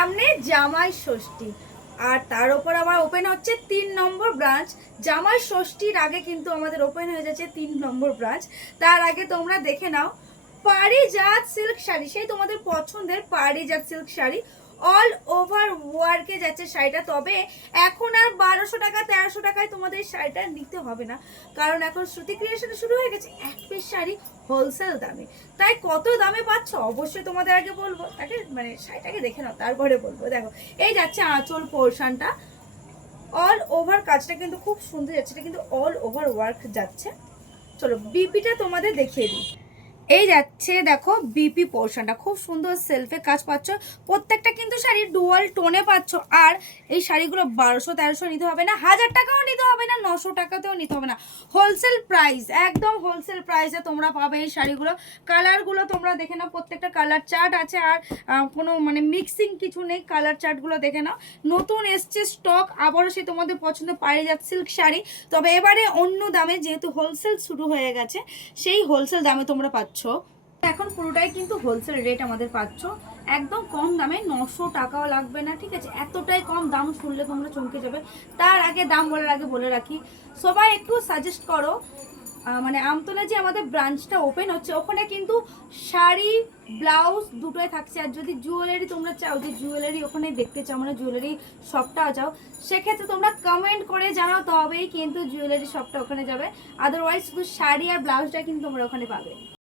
সামনে জামাই ষষ্ঠী আর তার উপর আবার ওপেন হচ্ছে 3 নম্বর ব্রাঞ্চ। জামাই ষষ্ঠীর আগে কিন্তু আমাদের ওপেন হয়ে যাচ্ছে 3 নম্বর ব্রাঞ্চ। তার আগে তোমরা দেখে নাও পারিজাত সিল্ক শাড়ি, সেই তোমাদের পছন্দের পারিজাত সিল্ক শাড়ি অল ওভার ওয়ার্কে যাচ্ছে শাড়িটা। তবে এখন আর 1200 টাকা 1300 টাকায় তোমাদের শাড়িটা নিতে হবে না, কারণ এখন শ্রুতি ক্রিয়েশনে শুরু হয়ে গেছে এক পিস শাড়ি হোলসেল দামে। তাই কত দামে পাচ্ছ অবশ্যই তোমাদের আগে বলবো, তাকে মানে শাড়িটাকে দেখে নাও তারপরে বলবো। দেখো এই যাচ্ছে আঁচল পোর্শনটা, অল ওভার কাজটা কিন্তু খুব সুন্দর যাচ্ছে, এটা কিন্তু অল ওভার ওয়ার্ক যাচ্ছে। চলো বিপিটা তোমাদের দেখিয়ে দিই। এই যাচ্ছে দেখো বিপি পোর্শনটা, খুব সুন্দর সেলফে কাজ পাচ্ছ। প্রত্যেকটা কিন্তু শাড়ি ডুয়াল টোনে পাচ্ছ। আর এই শাড়িগুলো 1200-1300 নিতে হবে না, 1000 টাকাও নিতে হবে না, 900 টাকাতেও নিতে হবে না। হোলসেল প্রাইস, একদম হোলসেল প্রাইসে তোমরা পাবে এই শাড়িগুলো। কালারগুলো তোমরা দেখে নাও, প্রত্যেকটা কালার চার্ট আছে, আর কোনো মানে মিক্সিং কিছু নেই। কালার চার্টগুলো দেখে নাও। নতুন এসছে স্টক আবারও সেই তোমাদের পছন্দ পারিজাত সিল্ক শাড়ি, তবে এবারে অন্য দামে, যেহেতু হোলসেল শুরু হয়ে গেছে সেই হোলসেল দামে তোমরা পাচ্ছ। এখন পুরোটাই কিন্তু হোলসেল রেট আমাদের পাচ্ছ, একদম কম দামে, 900 টাকাও লাগবে না, ঠিক আছে? এতটাই কম দাম শুনলে তোমরা চমকে যাবে। তার আগে দাম বলার আগে বলে রাখি, সবাই একটু সাজেস্ট করো, মানে আমতলা যে আমাদের ব্রাঞ্চটা ওপেন হচ্ছে ওখানে কিন্তু শাড়ি ব্লাউজ দুটোই থাকছে। আর যদি জুয়েলারি তোমরা চাও, যে জুয়েলারি ওখানে দেখতে চাও, মানে জুয়েলারি শপটা চাও, সেক্ষেত্রে তোমরা কমেন্ট করে জানাও, তবেই কিন্তু জুয়েলারি শপটা ওখানে যাবে। আদারওয়াইজ শুধু শাড়ি আর ব্লাউজটা কিন্তু তোমরা ওখানে পাবে।